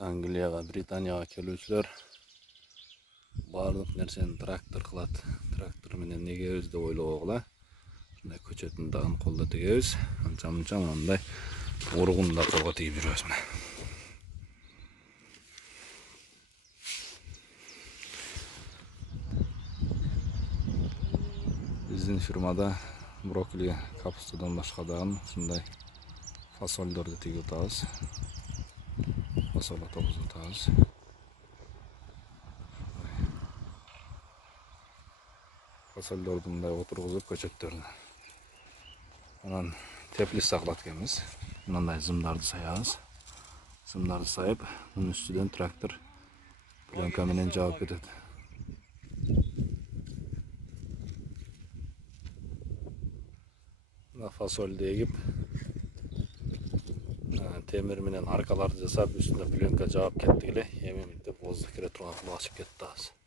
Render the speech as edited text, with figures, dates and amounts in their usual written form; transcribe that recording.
Angliyaga, Britaniyaga kelүүчүлөр барлык нерсени трактор кылат. Трактор менен эгебиз деп ойлогула. Мына көчөтүн дагы колдо тегебиз. Анча-мынча мындай ургун да колго тигип жүрөбүз мына. Биздин фирмада брокколи, капустадан башка дагы ушундай фасолдорду тигип атабыз. Фасол атобузду атабыз. Фасолдорду мындай отургузуп көчөттөрүнө. Анан теплис саклат экенбиз. Мындай зымдарды саябыз. Зымдарды сайып, мунун үстүнөн трактор пленка менен жаап кетет. Фасолду эгип, темир менен аркаларды жасап, үстүнө пленка жаап кеттик эле. Эми мынтип воздух кире турган кылып ачып кетти азыр.